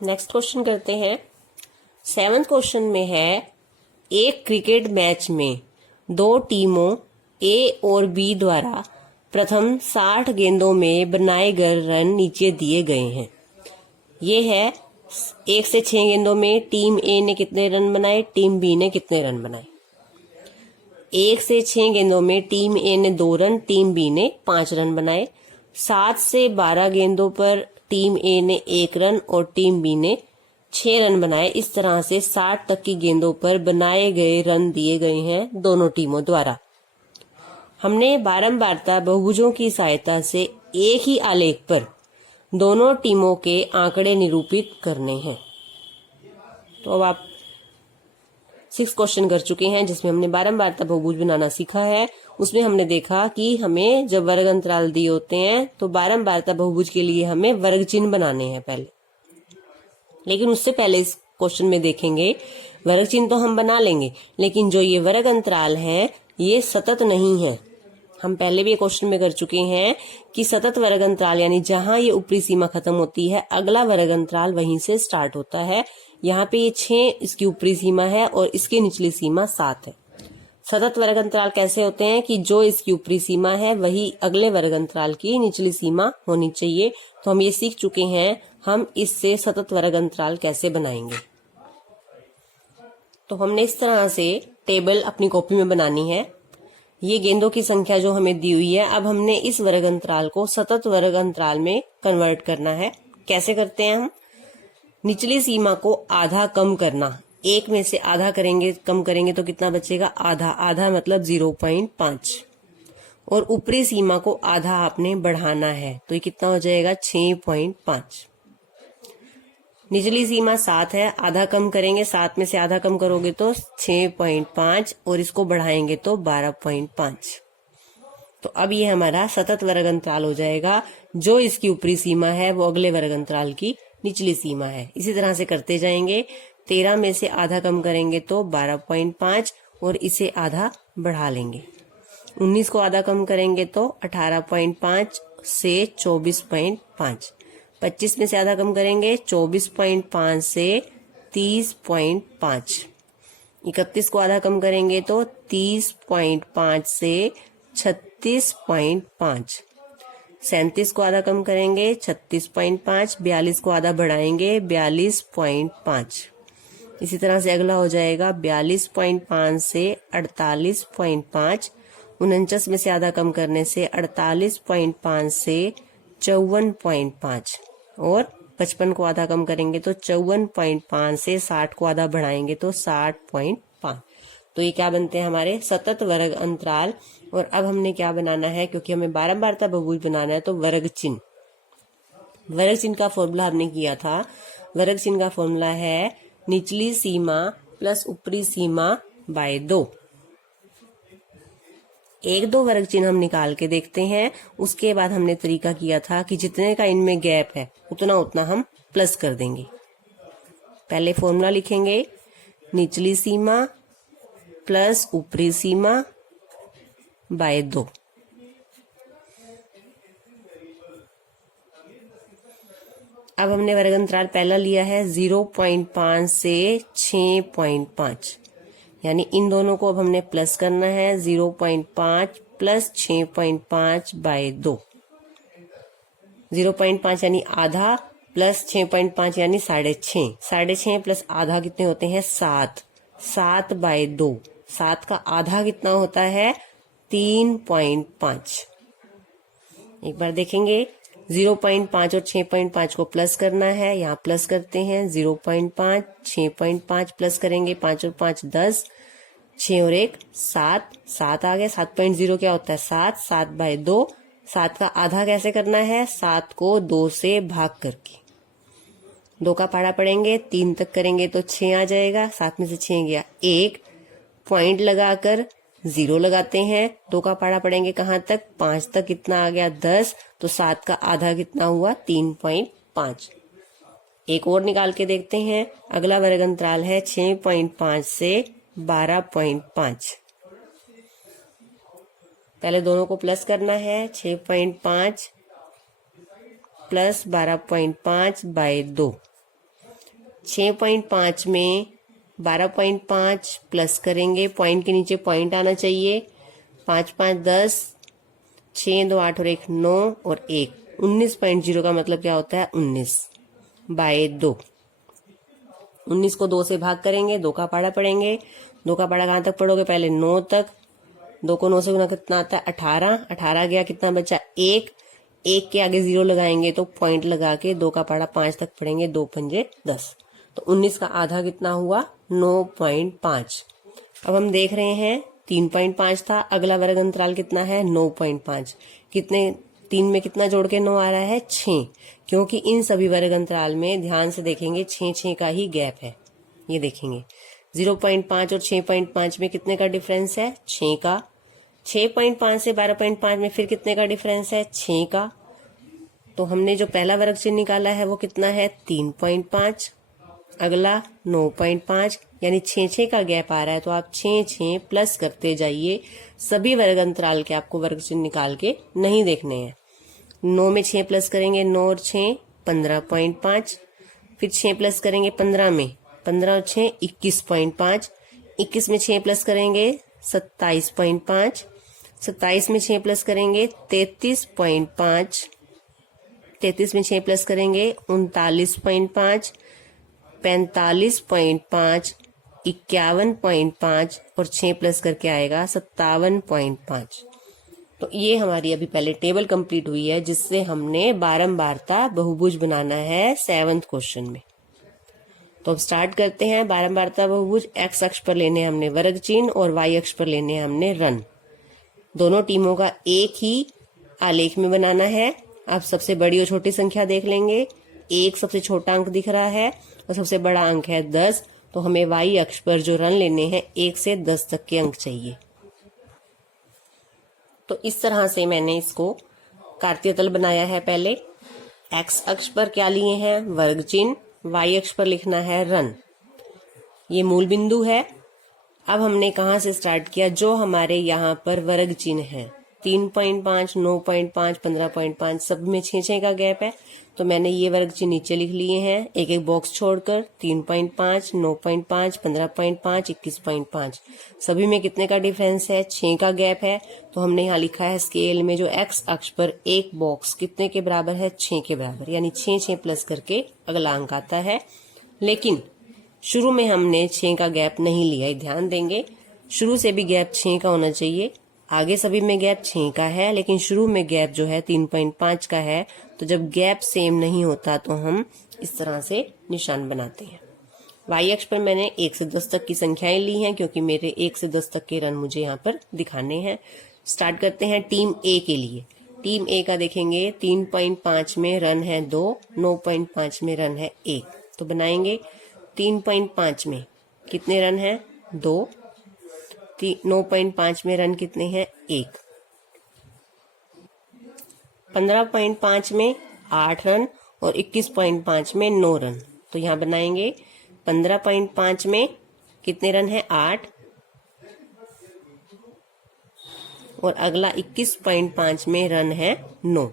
Next question करते हैं। 7th question में है, एक क्रिकेट मैच में दो टीमों ए और बी द्वारा प्रथम 60 गेंदों में बनाए गए रन नीचे दिए गए हैं। ये है 1 से 6 गेंदों में टीम ए ने कितने रन बनाए, टीम बी ने कितने रन बनाए। 1 से 6 गेंदों में टीम ए ने 2 रन, टीम बी ने 5 रन बनाए। 7 से 12 गेंदों पर टीम ए ने 1 रन और टीम बी ने 6 रन बनाए। इस तरह से 60 तक की गेंदों पर बनाए गए रन दिए गए हैं दोनों टीमों द्वारा। हमने बारंबारता बहुभुजों की सहायता से एक ही आलेख पर दोनों टीमों के आंकड़े निरूपित करने हैं। तो अब आप 6 क्वेश्चन कर चुके हैं जिसमें हमने बारंबारता बहुभुज बनाना सीखा है। उसमें हमने देखा कि हमें जब वर्ग अंतराल दिए होते हैं तो बारंबारता बहुभुज के लिए हमें वर्ग चिन्ह बनाने हैं पहले। लेकिन उससे पहले इस क्वेश्चन में देखेंगे, वर्ग चिन्ह तो हम बना लेंगे लेकिन जो ये वर्ग अंतराल है ये सतत नहीं है। हम पहले भी क्वेश्चन में कर चुके हैं कि सतत वर्ग अंतराल यानी जहां ये ऊपरी सीमा खत्म होती है अगला वर्ग अंतराल वहीं से स्टार्ट होता है। यहाँ पे ये 6 इसकी ऊपरी सीमा है और इसकी निचली सीमा 7 है। सतत वर्ग अंतराल कैसे होते हैं कि जो इसकी ऊपरी सीमा है वही अगले वर्ग अंतराल की निचली सीमा होनी चाहिए। तो हम ये सीख चुके हैं हम इससे सतत वर्ग अंतराल कैसे बनाएंगे। तो हमने इस तरह से टेबल अपनी कॉपी में बनानी है। ये गेंदों की संख्या जो हमें दी हुई है, अब हमने इस वर्ग अंतराल को सतत वर्ग अंतराल में कन्वर्ट करना है। कैसे करते हैं हम? निचली सीमा को आधा कम करना, 1 में से आधा करेंगे, कम करेंगे तो कितना बचेगा? आधा। आधा मतलब 0.5। और ऊपरी सीमा को आधा आपने बढ़ाना है तो ये कितना हो जाएगा? 6.5। निचली सीमा 7 है, आधा कम करेंगे, 7 में से आधा कम करोगे तो 6.5 और इसको बढ़ाएंगे तो 12.5। तो अब ये हमारा सतत वर्ग अंतराल हो जाएगा। जो इसकी ऊपरी सीमा है वो अगले वर्ग अंतराल की निचली सीमा है। इसी तरह से करते जाएंगे। 13 में से आधा कम करेंगे तो 12.5 और इसे आधा बढ़ा लेंगे। 19 को आधा कम करेंगे तो 18.5 से 24.5। 25 में से आधा कम करेंगे 24.5 से 30.5। 31 को आधा कम करेंगे तो 30.5 से 36.5। 37 को आधा कम करेंगे 36.5। 42 को आधा बढ़ाएंगे 42.5। इसी तरह से अगला हो जाएगा 42.5 से 48.5। 49 में से आधा कम करने से 48.5 से 54.5 और 55 को आधा कम करेंगे तो 54.5 से 60 को आधा बढ़ाएंगे तो 60.5। तो ये क्या बनते हैं? हमारे सतत वर्ग अंतराल। और अब हमने क्या बनाना है, क्योंकि हमें बारंबारता बहुभुज बनाना है तो वर्ग चिन्ह। वर्ग चिन्ह का फॉर्मूला हमने किया था। वर्ग चिन्ह का फॉर्मूला है निचली सीमा प्लस ऊपरी सीमा बाय 2। 1-2 वर्ग चिन्ह हम निकाल के देखते हैं। उसके बाद हमने तरीका किया था कि जितने का इनमें गैप है उतना उतना हम प्लस कर देंगे। पहले फॉर्मूला लिखेंगे, निचली सीमा प्लस ऊपरी सीमा बाय 2। अब हमने वर्ग अंतराल पहला लिया है 0.5 से 6.5, यानी इन दोनों को अब हमने प्लस करना है। 0.5 प्लस 6.5 बाय 2। 0.5 यानी आधा प्लस 6.5 यानी 6.5। 6.5 प्लस आधा कितने होते हैं? 7। 7 बाय 2। 7 का आधा कितना होता है? 3.5। एक बार देखेंगे, 0.5 और 6.5 को प्लस करना है। यहाँ प्लस करते हैं 0.5, 6.5 प्लस करेंगे, 5 और 5 10, 6 और 1 7, 7 आ गया। 7.0 क्या होता है? 7। 7 बाय 2। 7 का आधा कैसे करना है? 7 को 2 से भाग करके। 2 का पाड़ा पड़ेंगे, 3 तक करेंगे तो 6 आ जाएगा। 7 में से 6 गया 1, पॉइंट लगाकर 0 लगाते हैं। 2 का पाड़ा पड़ेंगे कहाँ तक? 5 तक। कितना आ गया? 10। तो 7 का आधा कितना हुआ? 3.5। एक और निकाल के देखते हैं। अगला वर्ग अंतराल है 6.5 से 12.5। पहले दोनों को प्लस करना है। 6.5 प्लस 12.5 बाय 2। 6.5 में 12.5 प्लस करेंगे, पॉइंट के नीचे पॉइंट आना चाहिए, 5 5 10, 6 2 8 और 1 9 और 1 19.0 का मतलब क्या होता है 19/2। 19 को 2 से भाग करेंगे, 2 का पाड़ा पढ़ेंगे। 2 का पाड़ा कहाँ तक पढ़ोगे, पहले 9 तक। 2 को 9 से गुना कितना आता है 18, 18 गया, कितना बचा 1, 1 के आगे 0 लगाएंगे तो पॉइंट लगा के 2 का पाड़ा 5 तक पढ़ेंगे, 2 पंजे 10, तो 19 का आधा कितना हुआ 9.5। अब हम देख रहे हैं 3.5 था, अगला वर्ग अंतराल कितना है 9.5। कितने 3 में कितना जोड़ के 9 आ रहा है 6, क्योंकि इन सभी वर्ग अंतराल में ध्यान से देखेंगे 6 का ही गैप है। ये देखेंगे 0.5 और 6.5 में कितने का डिफरेंस है 6 का। 6.5 से 12.5 में फिर कितने का डिफरेंस है 6 का। तो हमने जो पहला वर्ग चिन्ह निकाला है वो कितना है 3.5, अगला 9.5, यानी 6 का गैप आ रहा है। तो आप 6 प्लस करते जाइए, सभी वर्ग अंतराल के आपको वर्ग चिन्ह निकाल के नहीं देखने हैं। 9 में 6 प्लस करेंगे, 9 और 6 15.5, फिर 6 प्लस करेंगे 15 में, 15 और 6 21.5, 21 में 6 प्लस करेंगे 27.5, 27 में 6 प्लस करेंगे 33.5, 33 में 6 प्लस करेंगे 39.5, 45.5, 51.5 और 6 प्लस करके आएगा 57.5। तो ये हमारी अभी पहले टेबल कंप्लीट हुई है, जिससे हमने बारंबारता बहुभुज बनाना है 7th क्वेश्चन में। तो अब स्टार्ट करते हैं। बारंबारता बहुभुज, एक्स अक्ष पर लेने हमने वर्ग चिन्ह और वाई अक्ष पर लेने हमने रन। दोनों टीमों का एक ही आलेख में बनाना है। अब सबसे बड़ी और छोटी संख्या देख लेंगे। 1 सबसे छोटा अंक दिख रहा है और सबसे बड़ा अंक है 10, तो हमें वाई अक्ष पर जो रन लेने हैं 1 से 10 तक के अंक चाहिए। तो इस तरह से मैंने इसको कार्तीय तल बनाया है। पहले एक्स अक्ष पर क्या लिए हैं वर्ग चिन्ह, वाई अक्ष पर लिखना है रन। ये मूल बिंदु है। अब हमने कहाँ से स्टार्ट किया, जो हमारे यहाँ पर वर्ग चिन्ह है 3.5, 9.5, 15.5, सब में 6 का गैप है। तो मैंने ये वर्ग चिन्ह नीचे लिख लिए हैं एक एक बॉक्स छोड़कर। 3.5, 9.5, 15.5, 21.5, सभी में कितने का डिफरेंस है 6 का गैप है। तो हमने यहाँ लिखा है स्केल में जो एक्स अक्ष पर एक बॉक्स कितने के बराबर है 6 के बराबर, यानी 6 प्लस करके अगला अंक आता है। लेकिन शुरू में हमने 6 का गैप नहीं लिया, ध्यान देंगे शुरू से भी गैप 6 का होना चाहिए। आगे सभी में गैप 6 का है, लेकिन शुरू में गैप जो है 3.5 का है। तो जब गैप सेम नहीं होता तो हम इस तरह से निशान बनाते हैं। वाई अक्ष पर मैंने 1 से 10 तक की संख्याएं ली हैं, क्योंकि मेरे 1 से 10 तक के रन मुझे यहाँ पर दिखाने हैं। स्टार्ट करते हैं टीम ए के लिए। टीम ए का देखेंगे 3.5 में रन है 2, 9.5 में रन है 1। तो बनाएंगे 3.5 में कितने रन है 2, 9.5 में रन कितने हैं 1, 15.5 में 8 रन और 21.5 में 9 रन। तो यहाँ बनाएंगे 15.5 में कितने रन है 8 और अगला 21.5 में रन है 9।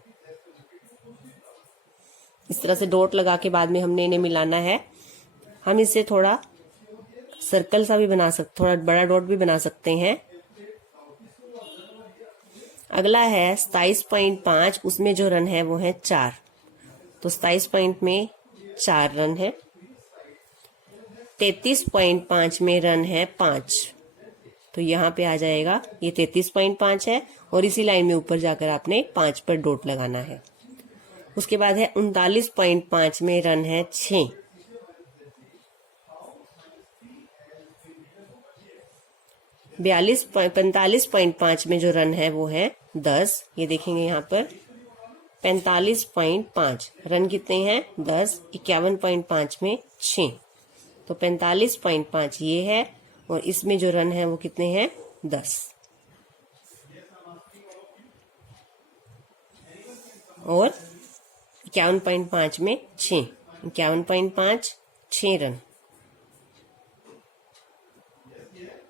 इस तरह से डॉट लगा के बाद में हमने इन्हें मिलाना है। हम इसे थोड़ा सर्कल सा भी बना सकते, थोड़ा बड़ा डॉट भी बना सकते हैं। अगला है 27.5, उसमें जो रन है वो है 4। तो 27 में 4 रन है। 33.5 में रन है 5। तो यहाँ पे आ जाएगा ये 33.5 है और इसी लाइन में ऊपर जाकर आपने 5 पर डॉट लगाना है। उसके बाद है 39.5 में रन है 6। 45.5 में जो रन है वो है 10। ये देखेंगे यहाँ पर 45.5 रन कितने हैं 10, 51.5 में 6। तो 45.5 ये है और इसमें जो रन है वो कितने हैं 10। और 51.5 में 6, 51.5 6 रन।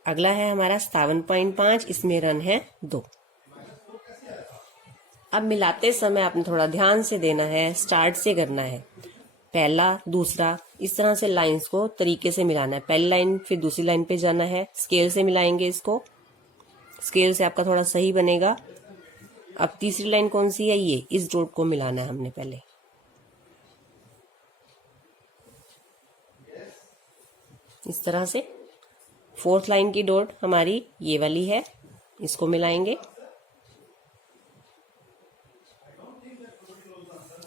अगला है हमारा 57.5, इसमें रन है 2। अब मिलाते समय आपने थोड़ा ध्यान से देना है, स्टार्ट से करना है। पहला, दूसरा, इस तरह से लाइंस को तरीके से मिलाना है। पहली लाइन फिर दूसरी लाइन पे जाना है, स्केल से मिलाएंगे इसको, स्केल से आपका थोड़ा सही बनेगा। अब तीसरी लाइन कौन सी है, ये इस डॉट को मिलाना है हमने पहले। इस तरह से फोर्थ लाइन की डॉट हमारी ये वाली है, इसको मिलाएंगे।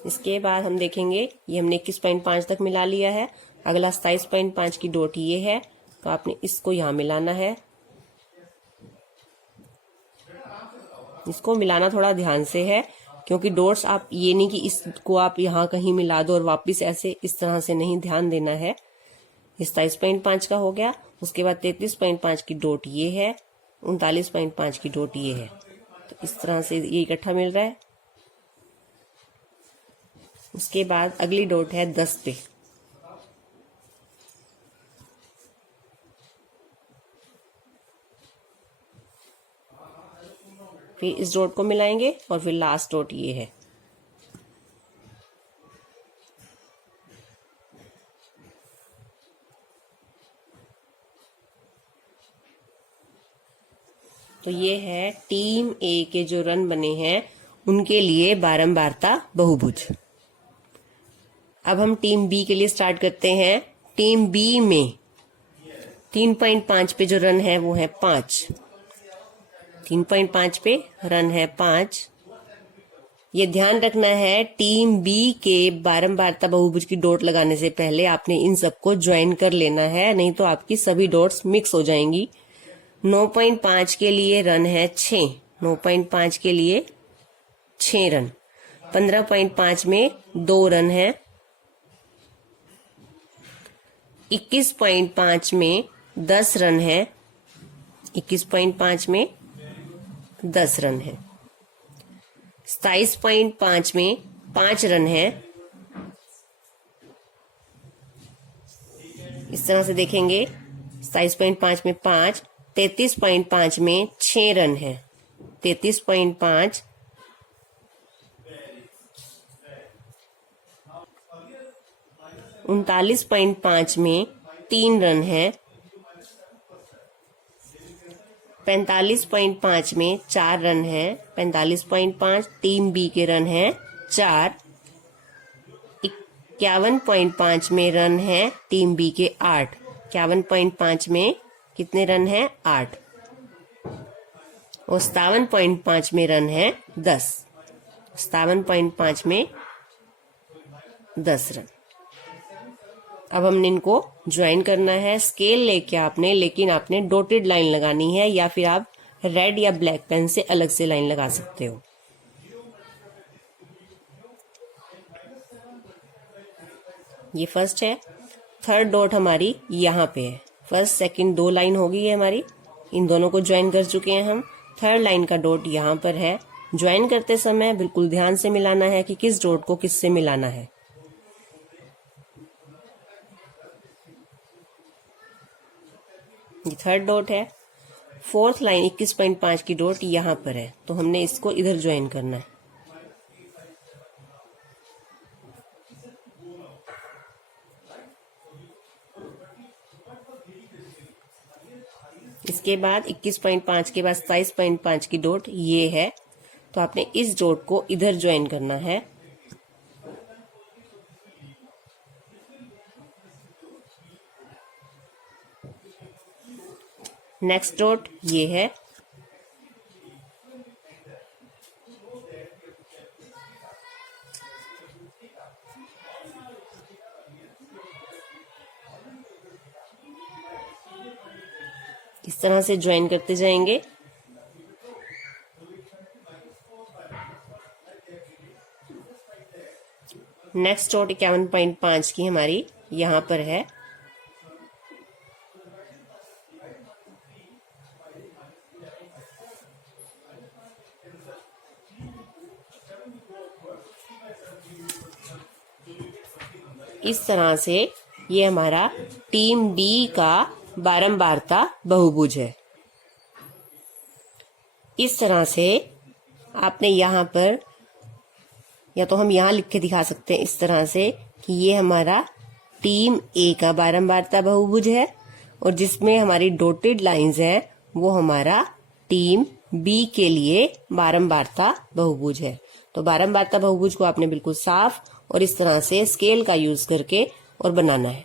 इसके बाद हम देखेंगे ये हमने 21.5 तक मिला लिया है। अगला 27.5 की डॉट ये है, तो आपने इसको यहां मिलाना है। इसको मिलाना थोड़ा ध्यान से है, क्योंकि डॉट्स आप ये नहीं कि इसको आप यहाँ कहीं मिला दो और वापस ऐसे इस तरह से नहीं, ध्यान देना है। 27.5 का हो गया। उसके बाद 33.5 की डॉट ये है, 39.5 की डॉट ये है। तो इस तरह से ये इकट्ठा मिल रहा है। उसके बाद अगली डॉट है 10 पे। फिर इस डॉट को मिलाएंगे और फिर लास्ट डॉट ये है। तो ये है टीम ए के जो रन बने हैं उनके लिए बारंबारता बहुभुज। अब हम टीम बी के लिए स्टार्ट करते हैं। टीम बी में 3.5 पे जो रन है वो है 5। 3.5 पे रन है 5। ये ध्यान रखना है, टीम बी के बारंबारता बहुभुज की डॉट लगाने से पहले आपने इन सबको ज्वाइन कर लेना है, नहीं तो आपकी सभी डॉट्स मिक्स हो जाएंगी। 9.5 के लिए रन है 6। 9.5 के लिए 6 रन। 15.5 में 2 रन है। 21.5 में 10 रन है। 21.5 में 10 रन है। 27.5 में 5 रन है। इस तरह से देखेंगे, 27.5 में 5। 33.5 में 6 रन है। 33.5। 39.5 में 3 रन है। 45.5 में 4 रन है। 45.5 टीम बी के रन है 4। 51.5 में रन है टीम बी के 8। 51.5 में कितने रन है, 8। और 57.5 में रन है 10। 57.5 में 10 रन। अब हमने इनको ज्वाइन करना है। स्केल लेके आपने, लेकिन आपने डॉटेड लाइन लगानी है, या फिर आप रेड या ब्लैक पेन से अलग से लाइन लगा सकते हो। ये फर्स्ट है। थर्ड डॉट हमारी यहाँ पे है। फर्स्ट सेकंड 2 लाइन होगी है हमारी, इन दोनों को ज्वाइन कर चुके हैं हम। थर्ड लाइन का डॉट यहाँ पर है। ज्वाइन करते समय बिल्कुल ध्यान से मिलाना है कि किस डॉट को किससे मिलाना है। ये थर्ड डॉट है। फोर्थ लाइन 21.5 की डॉट यहाँ पर है, तो हमने इसको इधर ज्वाइन करना है। इसके बाद 21.5 के बाद 27.5 की डॉट ये है, तो आपने इस डॉट को इधर ज्वाइन करना है। नेक्स्ट डॉट ये है। इस तरह से ज्वाइन करते जाएंगे। नेक्स्ट डॉट 51.5 की हमारी यहाँ पर है। इस तरह से ये हमारा टीम डी का बारंबारता बहुभुज है। इस तरह से आपने यहाँ पर, या तो हम यहाँ लिख के दिखा सकते हैं इस तरह से कि ये हमारा टीम ए का बारंबारता बहुभुज है और जिसमें हमारी डॉटेड लाइंस हैं वो हमारा टीम बी के लिए बारंबारता बहुभुज है। तो बारंबारता बहुभुज को आपने बिल्कुल साफ और इस तरह से स्केल का यूज करके और बनाना है।